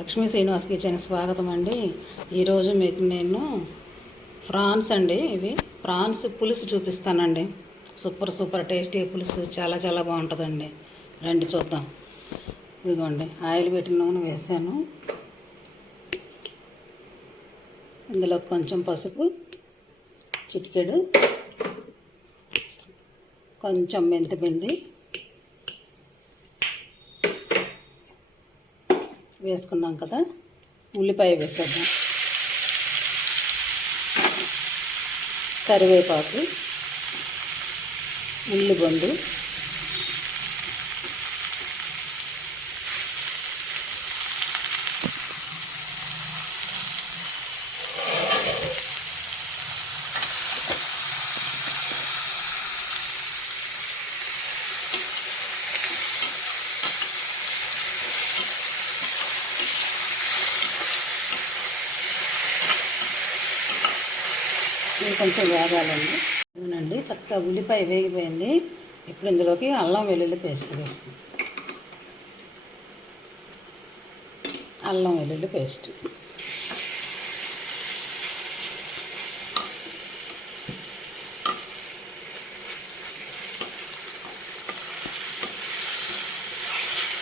Lakshmi Srinivas kitchen స్వాగతం అండి. ఈరోజు మీకు నేను ప్రాన్స్ అండి, ఇవి ప్రాన్స్ పులుసు చూపిస్తానండి. సూపర్ టేస్టీ పులుసు, చాలా చాలా బాగుంటుందండి. రండి చూద్దాం. ఇదిగోండి, ఆయిల్ పెట్టిన నూనె వేసాను. ఇందులో కొంచెం పసుపు, చిటికెడు, కొంచెం మెంతిపిండి వేసుకున్నాం కదా. ఉల్లిపాయ వేసేద్దాం, కరివేపాకు, ఉల్లిగొండు, ఇది కొంచెం వేగాలండి. అవునండి, చక్కగా ఉల్లిపాయ వేగిపోయింది. ఇప్పుడు ఇందులోకి అల్లం వెల్లుల్లి పేస్ట్ వేసుకుందాం. అల్లం వెల్లుల్లి పేస్ట్,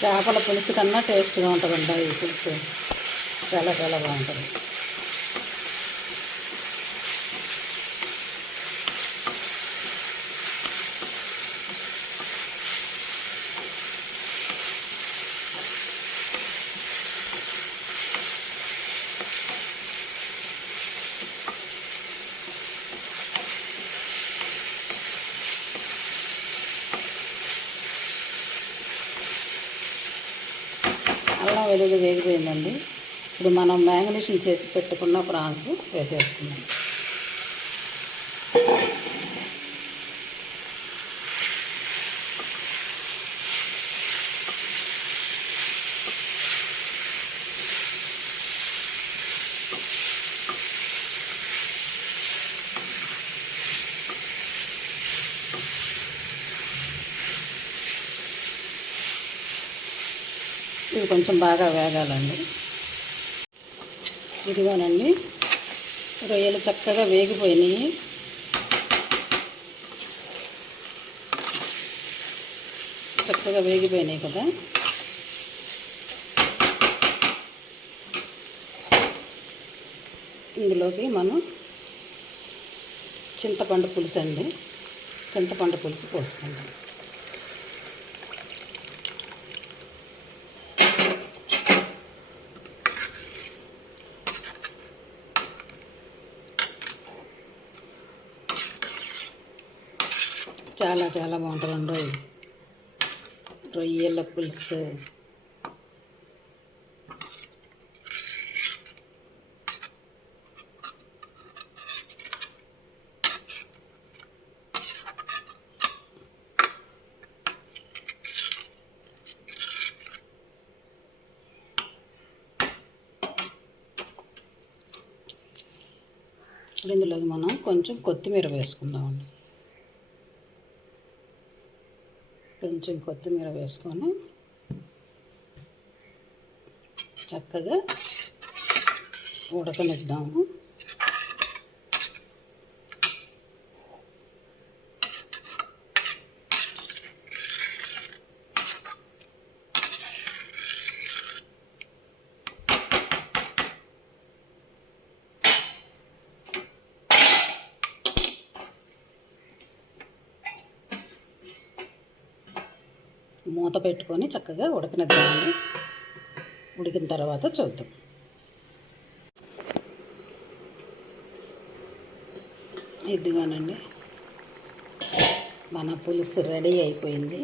చేపల పులుసు కన్నా టేస్ట్గా ఉంటుందండి ఈ పులుసు, చాలా చాలా బాగుంటుంది. అల్లం వెల్లుల్లి వేగిపోయిందండి. ఇప్పుడు మనం మ్యారినేషన్ చేసి పెట్టుకున్న ప్రాన్స్ వేసేసుకున్నాం. ఇది కొంచెం బాగా వేగాలండి. ఇదిగోనండి, రొయ్యలు చక్కగా వేగిపోయినాయి. చక్కగా వేగిపోయినాయి కదా. ఇందులోకి మనం చింతపండు పులుసు అండి, చింతపండు పులుసు పోసుకుంటాం. చాలా చాలా బాగుంటుందండి రొయ్యల పులుసు. ఇందులోకి మనం కొంచెం కొత్తిమీర వేసుకుందామండి. కొంచెం కొత్తిమీర వేసుకొని చక్కగా ఉడకనిద్దాము. మూత పెట్టుకొని చక్కగా ఉడకనిద్దామండి. ఉడికిన తర్వాత చూద్దాం. ఇదిగానండి, మన పులుసు రెడీ అయిపోయింది.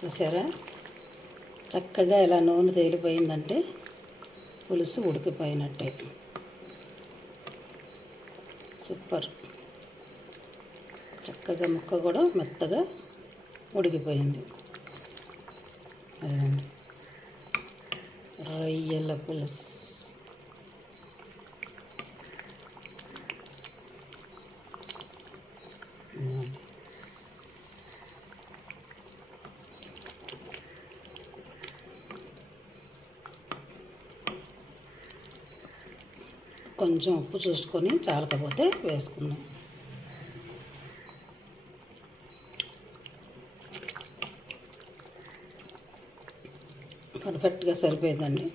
చూసారా, చక్కగా ఇలా నూనె తేలిపోయిందంటే పులుసు ఉడికిపోయినట్టే. సూపర్, చక్కగా ముక్క కూడా మెత్తగా ఉడికిపోయింది. అదండి రొయ్యల పులుసు. కొంచెం ఉప్పు చూసుకొని చాలకపోతే వేసుకుందాం. పర్ఫెక్ట్గా సరిపోయిందండి.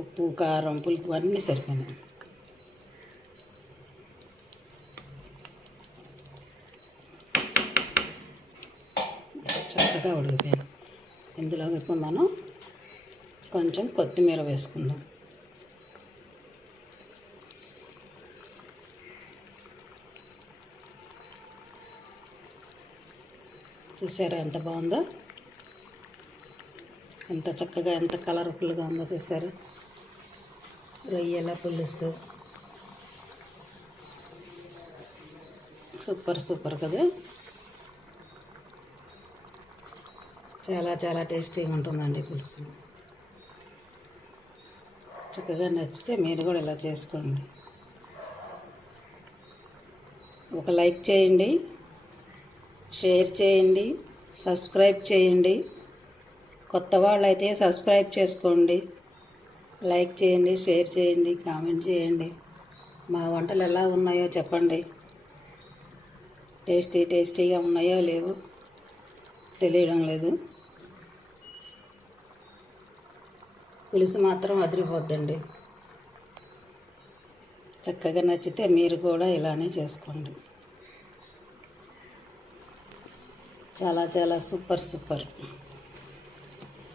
ఉప్పు, కారం, పులుపు అన్నీ సరిపోయినాయి. చక్కగా ఉడికిపోయింది. ఇందులో ఇప్పుడు మనం కొంచెం కొత్తిమీర వేసుకుందాం. చూసారా ఎంత బాగుందో, ఎంత చక్కగా, ఎంత కలర్ఫుల్గా ఉందో చూసారా. రొయ్యల పులుసు సూపర్ సూపర్ కదా. చాలా చాలా టేస్టీగా ఉంటుందండి పులుసు. చక్కగా నచ్చితే మీరు కూడా ఇలా చేసుకోండి. ఒక లైక్ చేయండి, షేర్ చేయండి, సబ్స్క్రైబ్ చేయండి. కొత్త వాళ్ళైతే సబ్స్క్రైబ్ చేసుకోండి. లైక్ చేయండి, షేర్ చేయండి, కామెంట్ చేయండి. మా వంటలు ఎలా ఉన్నాయో చెప్పండి. టేస్టీగా ఉన్నాయో లేవో తెలియడం లేదు. పులుసు మాత్రం అదిరిపోద్దండి. చక్కగా నచ్చితే మీరు కూడా ఇలానే చేసుకోండి. చాలా చాలా సూపర్ సూపర్.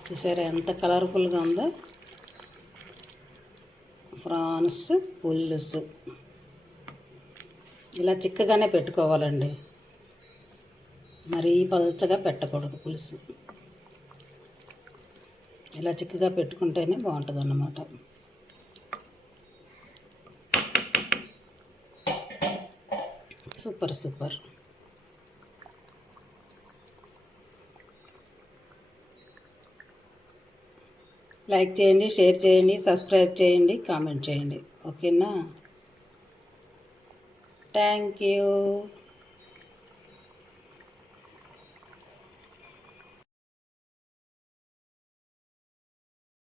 చూసారా ఎంత కలర్ఫుల్గా ఉందో. ప్రాన్స్ పులుసు ఇలా చిక్కగానే పెట్టుకోవాలండి, మరీ పల్చగా పెట్టకూడదు. పులుసు ఇలా చిక్కగా పెట్టుకుంటేనే బాగుంటుంది అన్నమాట. Super super. లైక్ చేయండి, షేర్ చేయండి, సబ్స్క్రైబ్ చేయండి, కామెంట్ చేయండి. ఓకేనా? Thank you.